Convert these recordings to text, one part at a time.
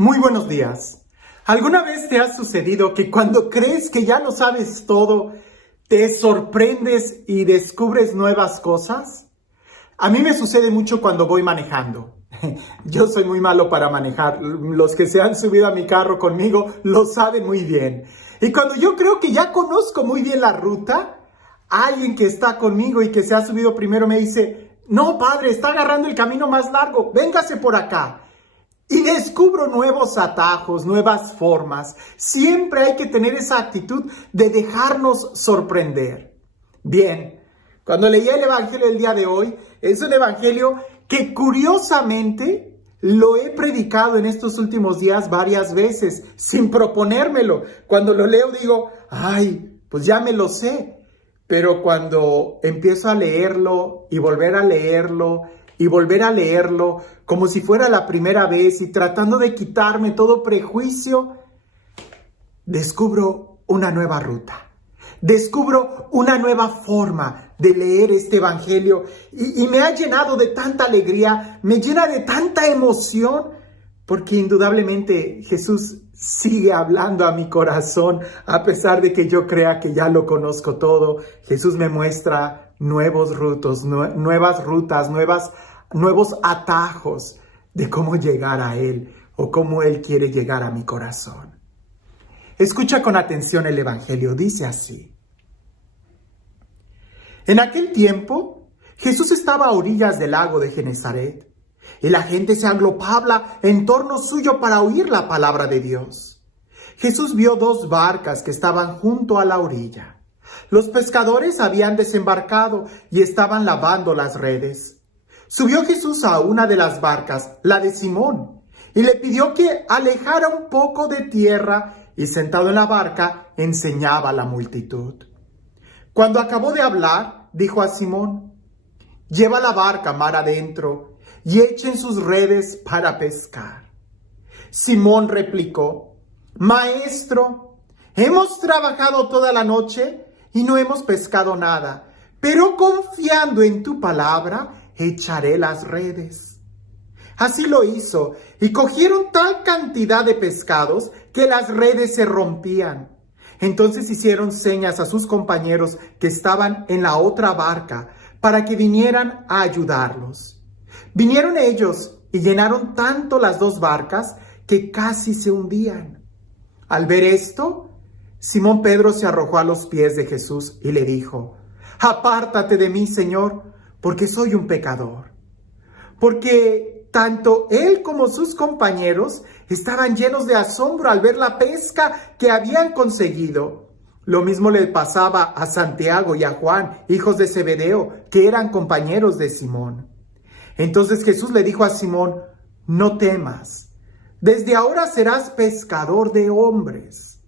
Muy buenos días. ¿Alguna vez te ha sucedido que cuando crees que ya lo sabes todo, te sorprendes y descubres nuevas cosas? A mí me sucede mucho cuando voy manejando. Yo soy muy malo para manejar. Los que se han subido a mi carro conmigo lo saben muy bien. Y cuando yo creo que ya conozco muy bien la ruta, alguien que está conmigo y que se ha subido primero me dice: "No, padre, está agarrando el camino más largo, véngase por acá". Y descubro nuevos atajos, nuevas formas. Siempre hay que tener esa actitud de dejarnos sorprender. Bien, cuando leí el Evangelio del día de hoy, es un Evangelio que curiosamente lo he predicado en estos últimos días varias veces, sin proponérmelo. Cuando lo leo digo, pues ya me lo sé. Pero cuando empiezo a leerlo y volver a leerlo, y volver a leerlo como si fuera la primera vez y tratando de quitarme todo prejuicio, descubro una nueva ruta. Descubro una nueva forma de leer este Evangelio y me ha llenado de tanta alegría, me llena de tanta emoción, porque indudablemente Jesús sigue hablando a mi corazón, a pesar de que yo crea que ya lo conozco todo. Jesús me muestra nuevos rutos, nuevas rutas, nuevos atajos de cómo llegar a Él o cómo Él quiere llegar a mi corazón. Escucha con atención el Evangelio, dice así. En aquel tiempo, Jesús estaba a orillas del lago de Genesaret, y la gente se agrupaba en torno suyo para oír la palabra de Dios. Jesús vio 2 barcas que estaban junto a la orilla. Los pescadores habían desembarcado y estaban lavando las redes. Subió Jesús a una de las barcas, la de Simón, y le pidió que alejara un poco de tierra, y sentado en la barca enseñaba a la multitud. Cuando acabó de hablar, dijo a Simón: «Lleva la barca mar adentro y echen sus redes para pescar». Simón replicó: «Maestro, hemos trabajado toda la noche y no hemos pescado nada, pero confiando en tu palabra, echaré las redes». Así lo hizo, y cogieron tal cantidad de pescados que las redes se rompían. Entonces hicieron señas a sus compañeros que estaban en la otra barca para que vinieran a ayudarlos. Vinieron ellos y llenaron tanto las 2 barcas que casi se hundían. Al ver esto, Simón Pedro se arrojó a los pies de Jesús y le dijo: «Apártate de mí, Señor, porque soy un pecador». Porque tanto él como sus compañeros estaban llenos de asombro al ver la pesca que habían conseguido. Lo mismo le pasaba a Santiago y a Juan, hijos de Zebedeo, que eran compañeros de Simón. Entonces Jesús le dijo a Simón: «No temas, desde ahora serás pescador de hombres».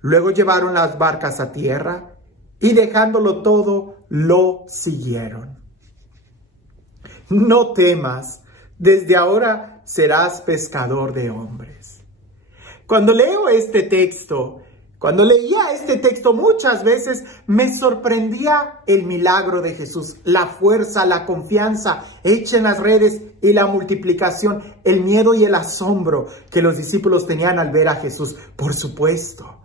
Luego llevaron las barcas a tierra y dejándolo todo, lo siguieron. No temas, desde ahora serás pescador de hombres. Cuando leía este texto muchas veces me sorprendía el milagro de Jesús, la fuerza, la confianza, echen las redes y la multiplicación, el miedo y el asombro que los discípulos tenían al ver a Jesús. Por supuesto,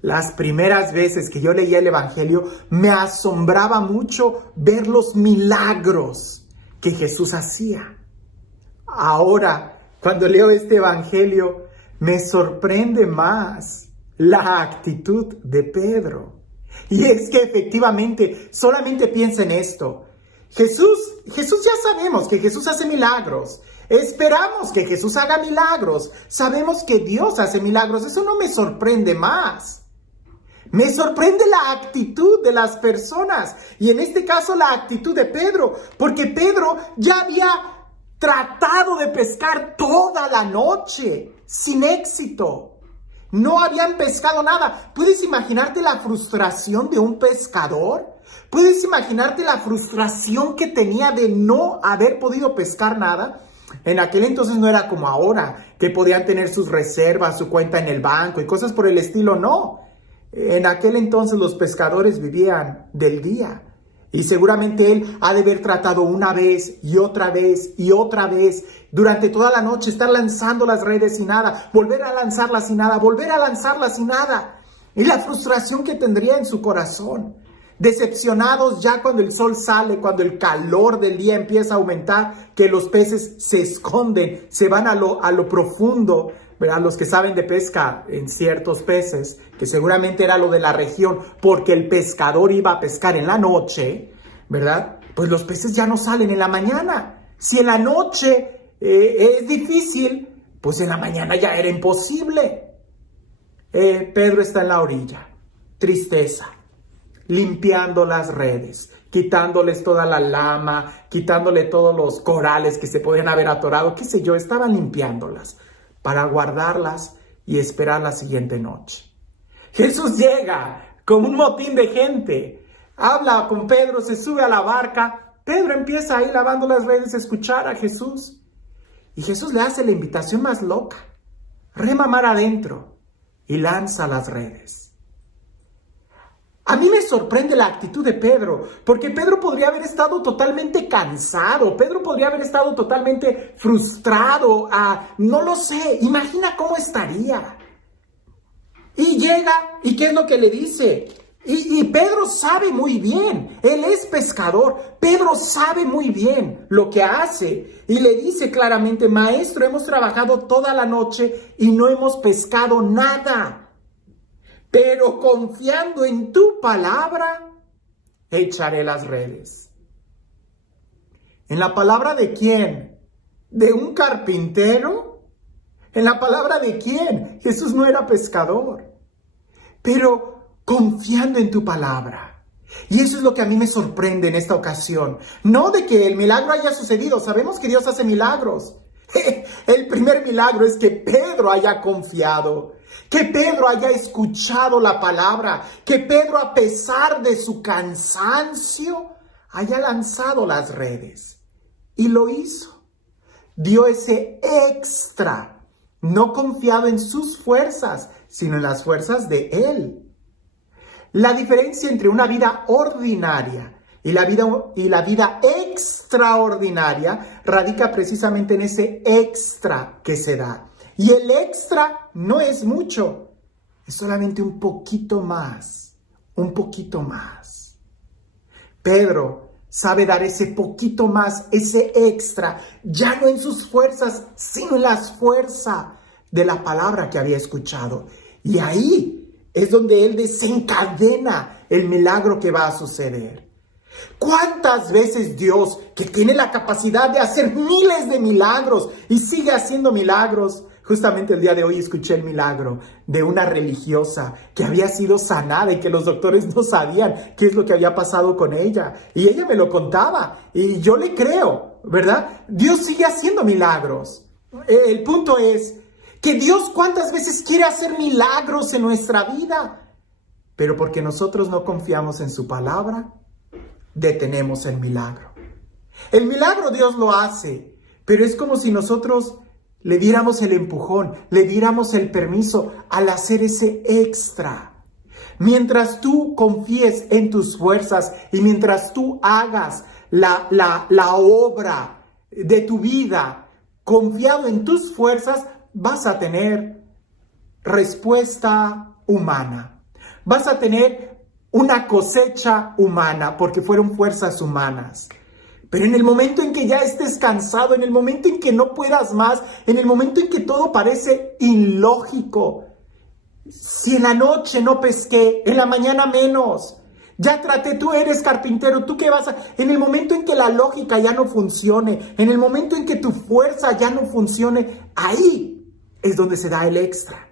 las primeras veces que yo leía el Evangelio me asombraba mucho ver los milagros que Jesús hacía. Ahora, cuando leo este Evangelio, me sorprende más la actitud de Pedro. Y es que efectivamente, solamente piensa en esto. Jesús ya sabemos que Jesús hace milagros. Esperamos que Jesús haga milagros. Sabemos que Dios hace milagros. Eso no me sorprende más. Me sorprende la actitud de las personas, y en este caso la actitud de Pedro, porque Pedro ya había tratado de pescar toda la noche, sin éxito. No habían pescado nada. ¿Puedes imaginarte la frustración de un pescador? ¿Puedes imaginarte la frustración que tenía de no haber podido pescar nada? En aquel entonces no era como ahora, que podían tener sus reservas, su cuenta en el banco y cosas por el estilo, no. En aquel entonces los pescadores vivían del día Y seguramente él ha de haber tratado una vez y otra vez y otra vez durante toda la noche, estar lanzando las redes y nada, volver a lanzarlas y nada, volver a lanzarlas y nada. Y la frustración que tendría en su corazón. Decepcionados ya cuando el sol sale, cuando el calor del día empieza a aumentar, que los peces se esconden, se van a lo profundo, ¿verdad? Los que saben de pesca en ciertos peces, que seguramente era lo de la región, porque el pescador iba a pescar en la noche, ¿verdad? Pues los peces ya no salen en la mañana. Si en la noche es difícil, pues en la mañana ya era imposible. Pedro está en la orilla, tristeza, limpiando las redes, quitándoles toda la lama, quitándole todos los corales que se podían haber atorado, qué sé yo, estaban limpiándolas para guardarlas y esperar la siguiente noche. Jesús llega con un motín de gente, habla con Pedro, se sube a la barca, Pedro empieza ahí lavando las redes a escuchar a Jesús y Jesús le hace la invitación más loca, rema mar adentro y lanza las redes. A mí me sorprende la actitud de Pedro, porque Pedro podría haber estado totalmente cansado, Pedro podría haber estado totalmente frustrado, no lo sé, imagina cómo estaría. Y llega, ¿y qué es lo que le dice? Y Pedro sabe muy bien, él es pescador, Pedro sabe muy bien lo que hace y le dice claramente, maestro, hemos trabajado toda la noche y no hemos pescado nada, pero confiando en tu palabra, echaré las redes. ¿En la palabra de quién? ¿De un carpintero? ¿En la palabra de quién? Jesús no era pescador, pero confiando en tu palabra. Y eso es lo que a mí me sorprende en esta ocasión. No de que el milagro haya sucedido, sabemos que Dios hace milagros. El primer milagro es que Pedro haya confiado, que Pedro haya escuchado la palabra, que Pedro, a pesar de su cansancio, haya lanzado las redes. Y lo hizo. Dio ese extra, no confiado en sus fuerzas, sino en las fuerzas de Él. La diferencia entre una vida ordinaria y la vida extraordinaria radica precisamente en ese extra que se da. Y el extra no es mucho, es solamente un poquito más, un poquito más. Pedro sabe dar ese poquito más, ese extra, ya no en sus fuerzas, sino en las fuerzas de la palabra que había escuchado. Y ahí es donde Él desencadena el milagro que va a suceder. ¿Cuántas veces Dios, que tiene la capacidad de hacer miles de milagros y sigue haciendo milagros? Justamente el día de hoy escuché el milagro de una religiosa que había sido sanada y que los doctores no sabían qué es lo que había pasado con ella. Y ella me lo contaba y yo le creo, ¿verdad? Dios sigue haciendo milagros. El punto es que Dios cuántas veces quiere hacer milagros en nuestra vida, pero porque nosotros no confiamos en su palabra, detenemos el milagro. El milagro Dios lo hace, pero es como si nosotros le diéramos el empujón, le diéramos el permiso al hacer ese extra. Mientras tú confíes en tus fuerzas y mientras tú hagas la obra de tu vida confiado en tus fuerzas, vas a tener respuesta humana. Vas a tener una cosecha humana porque fueron fuerzas humanas. Pero en el momento en que ya estés cansado, en el momento en que no puedas más, en el momento en que todo parece ilógico, si en la noche no pesqué, en la mañana menos, ya traté, tú eres carpintero, tú qué vas a... En el momento en que la lógica ya no funcione, en el momento en que tu fuerza ya no funcione, ahí es donde se da el extra.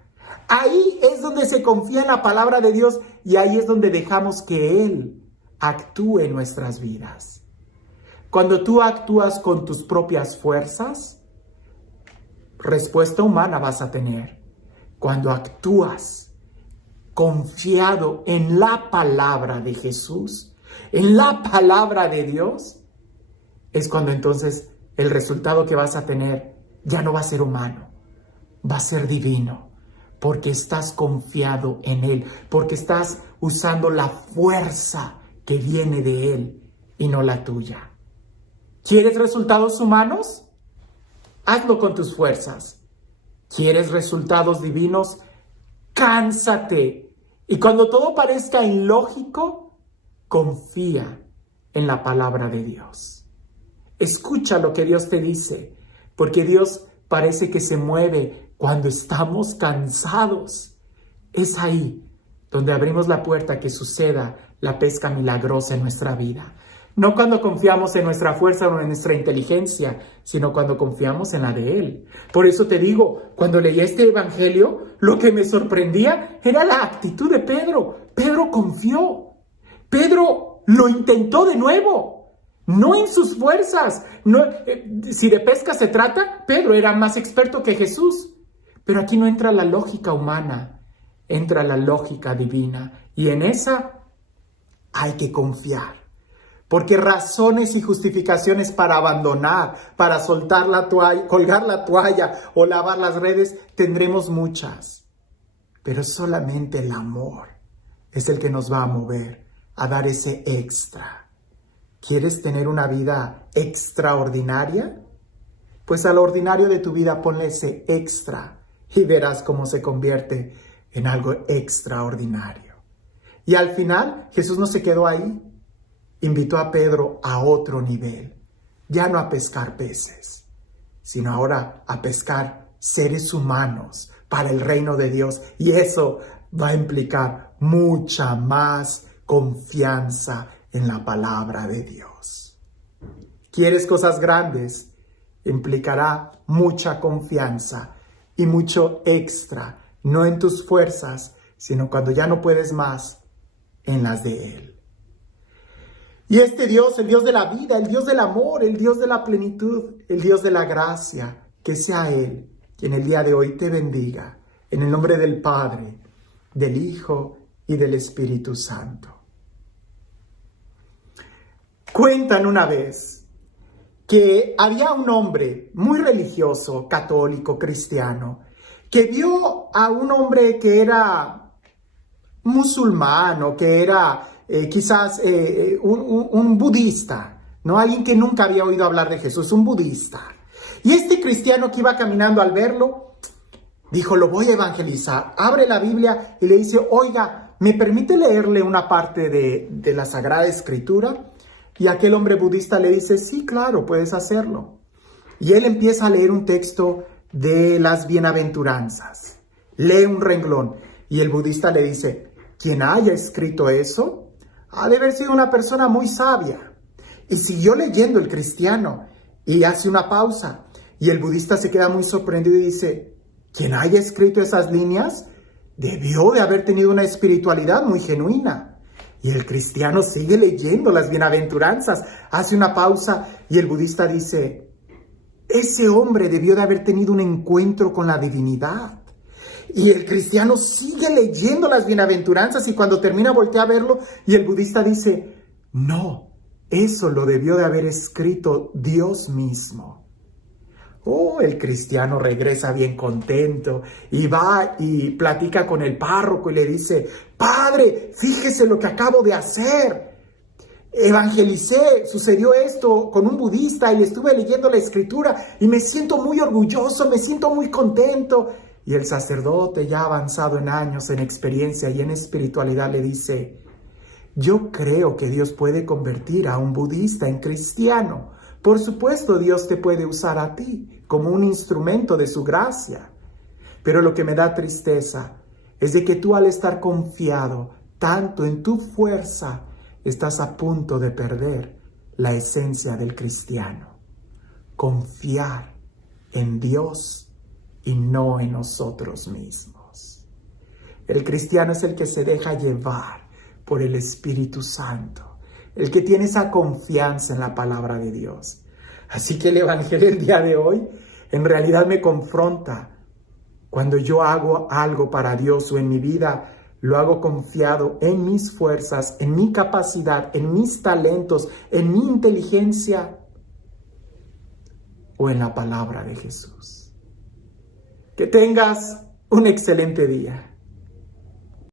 Ahí es donde se confía en la palabra de Dios y ahí es donde dejamos que Él actúe en nuestras vidas. Cuando tú actúas con tus propias fuerzas, respuesta humana vas a tener. Cuando actúas confiado en la palabra de Jesús, en la palabra de Dios, es cuando entonces el resultado que vas a tener ya no va a ser humano, va a ser divino, porque estás confiado en Él, porque estás usando la fuerza que viene de Él y no la tuya. ¿Quieres resultados humanos? Hazlo con tus fuerzas. ¿Quieres resultados divinos? Cánsate. Y cuando todo parezca ilógico, confía en la palabra de Dios. Escucha lo que Dios te dice, porque Dios parece que se mueve cuando estamos cansados. Es ahí donde abrimos la puerta a que suceda la pesca milagrosa en nuestra vida. No cuando confiamos en nuestra fuerza o en nuestra inteligencia, sino cuando confiamos en la de Él. Por eso te digo, cuando leí este evangelio, lo que me sorprendía era la actitud de Pedro. Pedro confió. Pedro lo intentó de nuevo. No en sus fuerzas. No, si de pesca se trata, Pedro era más experto que Jesús. Pero aquí no entra la lógica humana, entra la lógica divina. Y en esa hay que confiar. Porque razones y justificaciones para abandonar, para soltar la toalla, colgar la toalla o lavar las redes, tendremos muchas. Pero solamente el amor es el que nos va a mover a dar ese extra. ¿Quieres tener una vida extraordinaria? Pues al ordinario de tu vida ponle ese extra y verás cómo se convierte en algo extraordinario. Y al final Jesús no se quedó ahí. Invitó a Pedro a otro nivel, ya no a pescar peces, sino ahora a pescar seres humanos para el reino de Dios. Y eso va a implicar mucha más confianza en la palabra de Dios. ¿Quieres cosas grandes? Implicará mucha confianza y mucho extra, no en tus fuerzas, sino cuando ya no puedes más, en las de Él. Y este Dios, el Dios de la vida, el Dios del amor, el Dios de la plenitud, el Dios de la gracia, que sea Él quien el día de hoy te bendiga, en el nombre del Padre, del Hijo y del Espíritu Santo. Cuentan una vez que había un hombre muy religioso, católico, cristiano, que vio a un hombre que era musulmán o que era quizás un budista, ¿no? Alguien que nunca había oído hablar de Jesús, un budista. Y este cristiano que iba caminando al verlo, dijo, lo voy a evangelizar. Abre la Biblia y le dice, oiga, ¿me permite leerle una parte de la Sagrada Escritura? Y aquel hombre budista le dice, sí, claro, puedes hacerlo. Y él empieza a leer un texto de las bienaventuranzas. Lee un renglón. Y el budista le dice, quien haya escrito eso ha de haber sido una persona muy sabia. Y siguió leyendo el cristiano y hace una pausa. Y el budista se queda muy sorprendido y dice, quien haya escrito esas líneas debió de haber tenido una espiritualidad muy genuina. Y el cristiano sigue leyendo las bienaventuranzas, hace una pausa y el budista dice, ese hombre debió de haber tenido un encuentro con la divinidad. Y el cristiano sigue leyendo las bienaventuranzas y cuando termina voltea a verlo y el budista dice, no, eso lo debió de haber escrito Dios mismo. Oh, el cristiano regresa bien contento y va y platica con el párroco y le dice, padre, fíjese lo que acabo de hacer. Evangelicé, sucedió esto con un budista y le estuve leyendo la escritura y me siento muy orgulloso, me siento muy contento. Y el sacerdote, ya avanzado en años, en experiencia y en espiritualidad, le dice, yo creo que Dios puede convertir a un budista en cristiano. Por supuesto, Dios te puede usar a ti como un instrumento de su gracia. Pero lo que me da tristeza es de que tú, al estar confiado tanto en tu fuerza, estás a punto de perder la esencia del cristiano. Confiar en Dios y no en nosotros mismos. El cristiano es el que se deja llevar por el Espíritu Santo, el que tiene esa confianza en la palabra de Dios. Así que el Evangelio del día de hoy en realidad me confronta. Cuando yo hago algo para Dios o en mi vida, lo hago confiado en mis fuerzas, en mi capacidad, en mis talentos, en mi inteligencia o en la palabra de Jesús. Que tengas un excelente día.